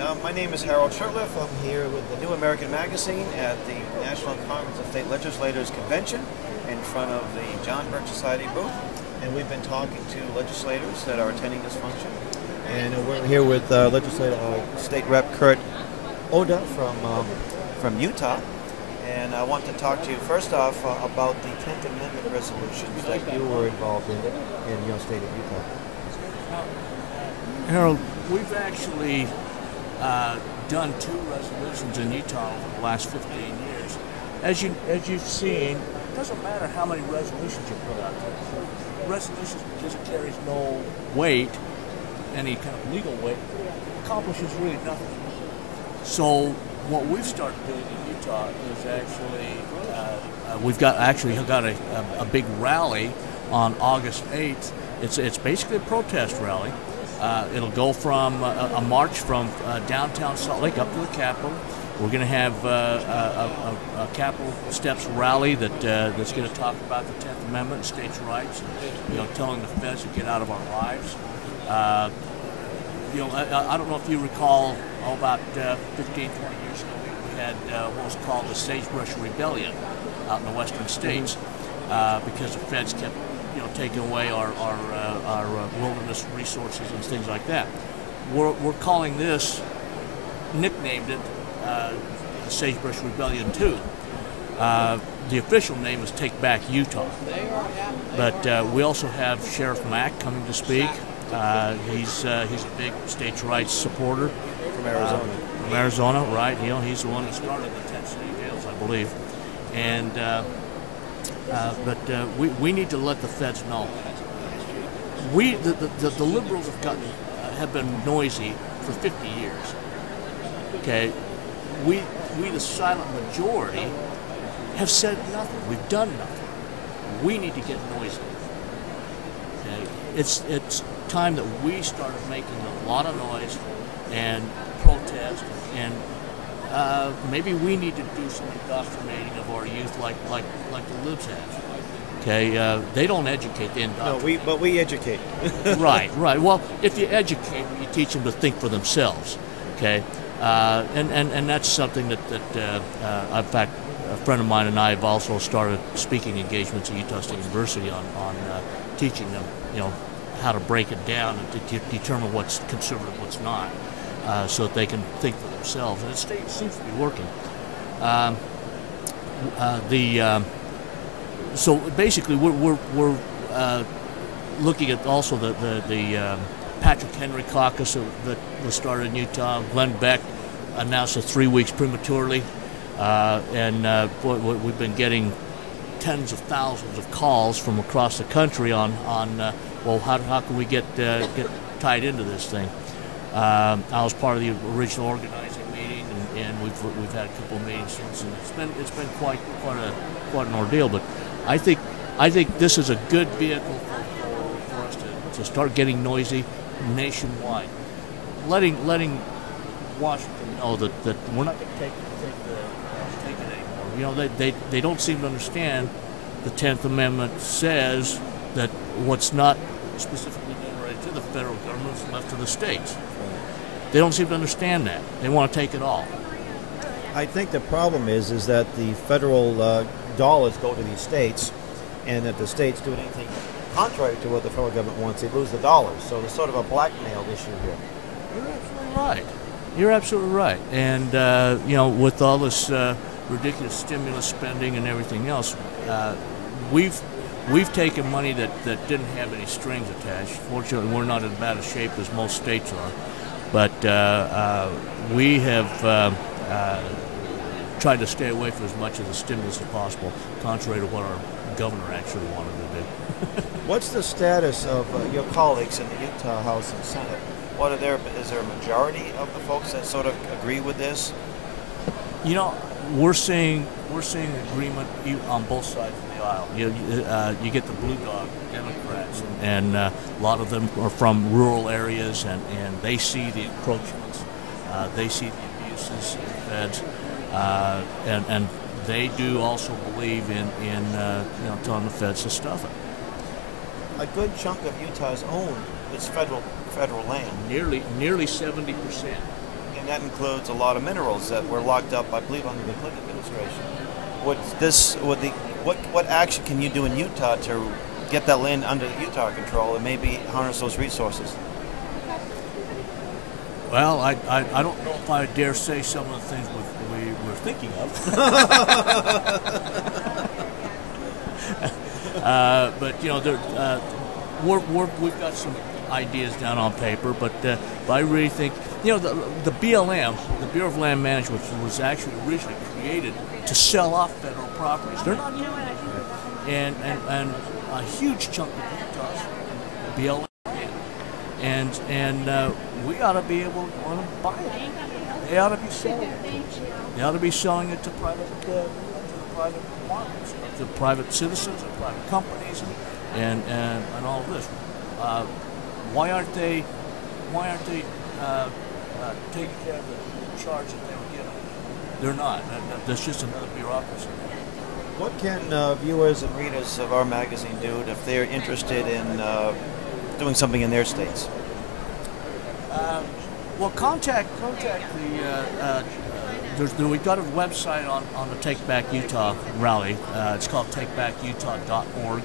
My name is Harold Shurtleff. I'm here with the New American Magazine at the National Conference of State Legislators Convention in front of the John Birch Society booth. And we've been talking to legislators that are attending this function. And we're here with State Rep Curtis Oda from Utah. And I want to talk to you first off about the 10th Amendment resolutions that you were involved in your state of Utah. Harold, we've actually done 2 resolutions in Utah over the last 15 years. As you've seen, it doesn't matter how many resolutions you put out there. Resolutions, because it carries no weight, any kind of legal weight, accomplishes really nothing. So what we've started doing in Utah is actually we've got a big rally on August 8th. It's basically a protest rally. It'll go from a march from downtown Salt Lake up to the Capitol. We're going to have a Capitol Steps rally that's going to talk about the 10th Amendment and states' rights, and, telling the feds to get out of our lives. I don't know if you recall, about 15, 20 years ago, we had what was called the Sagebrush Rebellion out in the western states because the feds kept taking away our wilderness resources and things like that. We're calling this, nicknamed it, Sagebrush Rebellion 2. The official name is Take Back Utah. But we also have Sheriff Mack coming to speak. He's a big states' rights supporter. From Arizona. From Arizona, right. He's the one that started the 10 city jails, I believe. And we need to let the feds know. The liberals have been noisy for 50 years. Okay, we the silent majority have said nothing. We've done nothing. We need to get noisy. Okay, it's time that we started making a lot of noise and protest, and maybe we need to do some indoctrinating of our youth like the libs have. Okay, they don't educate, they indoctrinate. No, but we educate. Right. Well, if you educate, you teach them to think for themselves. Okay, and that's something that in fact, a friend of mine and I have also started speaking engagements at Utah State University on teaching them, how to break it down and to determine what's conservative, what's not, so that they can think for themselves. And it seems to be working. So basically, we're looking at also the Patrick Henry caucus that was started in Utah. Glenn Beck announced it 3 weeks prematurely, and we've been getting tens of thousands of calls from across the country on well, how can we get tied into this thing? I was part of the original organizing meeting, and we've had a couple of meetings since, and it's been quite an ordeal. But I think this is a good vehicle for us to start getting noisy nationwide, letting Washington know that we're not going to take it anymore. They don't seem to understand the 10th Amendment says that what's not specifically generated to the federal government is left to the states. They don't seem to understand that. They want to take it all. I think the problem is that the federal dollars go to these states, and that the states do anything contrary to what the federal government wants, they lose the dollars. So there's sort of a blackmail issue here. You're absolutely right. You're absolutely right. And with all this ridiculous stimulus spending and everything else, we've taken money that didn't have any strings attached. Fortunately, we're not in bad a shape as most states are, but we have tried to stay away from as much of the stimulus as possible, contrary to what our governor actually wanted to do. What's the status of your colleagues in the Utah House and Senate? Is there a majority of the folks that sort of agree with this? We're seeing agreement on both sides of the aisle. You get the blue dog Democrats, and a lot of them are from rural areas, and they see the encroachments, they see the abuses of the feds, and they do also believe in telling the feds to stuff it. A good chunk of Utah's own is federal land. Nearly 70%. And that includes a lot of minerals that were locked up, I believe, under the Clinton administration. What action can you do in Utah to get that land under Utah control and maybe harness those resources? Well, I don't know if I dare say some of the things we were thinking of. But you know, we've got some ideas down on paper, but I really think, you know, the BLM, the Bureau of Land Management, was actually originally created to sell off federal properties. They're not doing it, and a huge chunk of Utah's BLM, and we ought to be able to buy it. They ought to be selling it. They ought to be selling it to private markets, to private citizens, and private companies, and all of this. Why aren't they taking care of the charge that they were given? They're not. That's just another bureaucracy. What can viewers and readers of our magazine do if they're interested in doing something in their states? Well, contact the. We've got a website on the Take Back Utah rally. It's called takebackutah.org.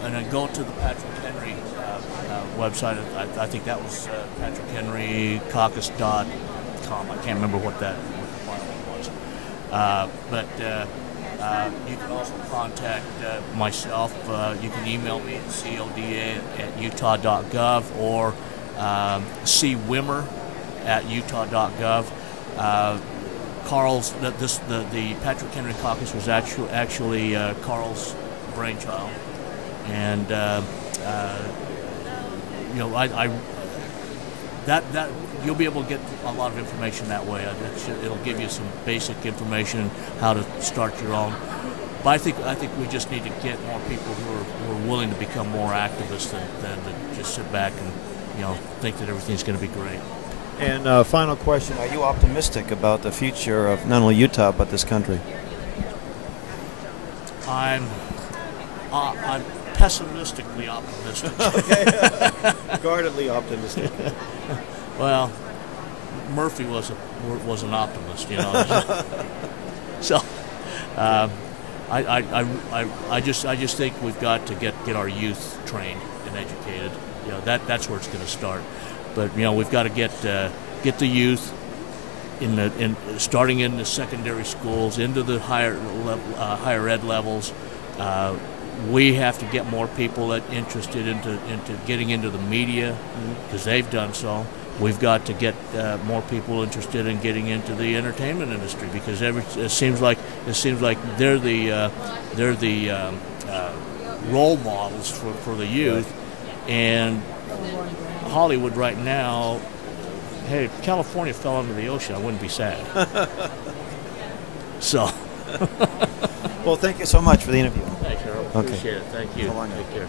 And then go to the Patrick Henry website. I think that was patrickhenrycaucus.com. I can't remember what the final one was. But you can also contact myself. You can email me at coda@utah.gov or cwimmer@utah.gov. Carl's the Patrick Henry Caucus was actually Carl's brainchild, and you know, that you'll be able to get a lot of information that way. It'll give you some basic information how to start your own. But I think we just need to get more people who are willing to become more activists than to just sit back and, you know, think that everything's going to be great. And final question: are you optimistic about the future of not only Utah but this country? I'm pessimistically optimistic. Okay. Guardedly optimistic. Well, Murphy was an optimist, you know. So, I just think we've got to get our youth trained and educated. You know, that's where it's going to start. But you know, we've got to get the youth starting in the secondary schools, into the higher ed levels. We have to get more people interested into getting into the media, because they've done so. We've got to get more people interested in getting into the entertainment industry, because it seems like they're the role models for the youth. And Hollywood right now, hey, if California fell into the ocean, I wouldn't be sad. So. Well, thank you so much for the interview. Thanks, Harold. Okay. Appreciate it. Thank you. So long. Take care.